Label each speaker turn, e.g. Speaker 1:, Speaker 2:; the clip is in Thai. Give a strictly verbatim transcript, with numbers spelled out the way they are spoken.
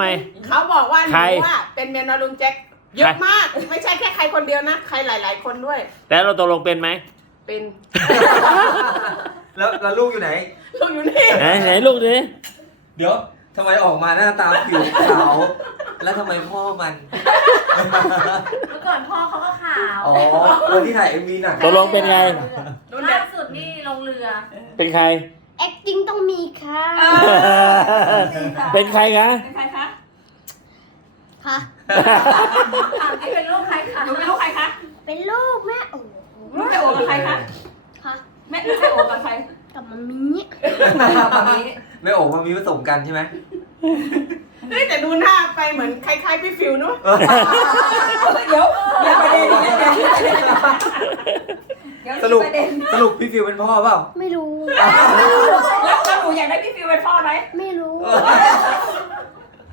Speaker 1: ไม
Speaker 2: เขาบอกว่าห
Speaker 1: ใคร
Speaker 2: นูว่าเป็นเมียน้อยลุงแจ็คเยอะมากไม่ใช่แค่ใครคนเดียวนะใครหลาย ๆ คนด้วย
Speaker 1: แล้วเราตกลงเป็นไหม
Speaker 2: เป็น
Speaker 3: แล้วแล้วลูกอยู่ไหน
Speaker 2: ลูกอยู่นี่
Speaker 1: ไหนไหนลูกดิ
Speaker 3: เดี๋ยวทำไมออกมาหน้าตาผิวขาวแล้วทำไมพ่อมัน
Speaker 4: เมื่อก่อนพ่อเขาก็ขาว
Speaker 3: อ๋อวันที่ถ่ายเอ็มวีหนัก
Speaker 1: ตกลงเป็นไง
Speaker 4: ล่าสุดนี่ลงเรือ
Speaker 1: เป็นใคร
Speaker 5: acting ต้องมีค่ะ
Speaker 1: เป็นใครคะ
Speaker 4: เป็นใครคะ
Speaker 5: ค่ะ
Speaker 4: ถามที่เป็นลูกใครคะหนูเป็นลูกใครคะ
Speaker 5: เป็นลูกแม่โอ้
Speaker 4: ลูกแม่โอ๋กับใครคะ
Speaker 5: ค่ะ
Speaker 4: แม่ลูกแม่โอ๋กับใคร
Speaker 5: กับมัมมี่
Speaker 4: แบบนี้
Speaker 3: ไม่โอ้มามีผสมกันใช่ไหม
Speaker 2: เฮ้ยแต่ดูหน้าไปเหมือนคล้ายๆพี่ฟิวเนอะ
Speaker 4: เดี๋ยวเดี๋ยวประเด็นนี้เดี๋ยวเดี๋ยว
Speaker 3: สรุป
Speaker 4: ประเด็น
Speaker 3: สรุปพี่ฟิวเป็นพ่อเปล่า
Speaker 5: ไม่รู้
Speaker 4: แล้วแล้วหนูอยากได้พี่ฟิวเป็นพ่อไหม
Speaker 5: ไม่รู้
Speaker 3: เ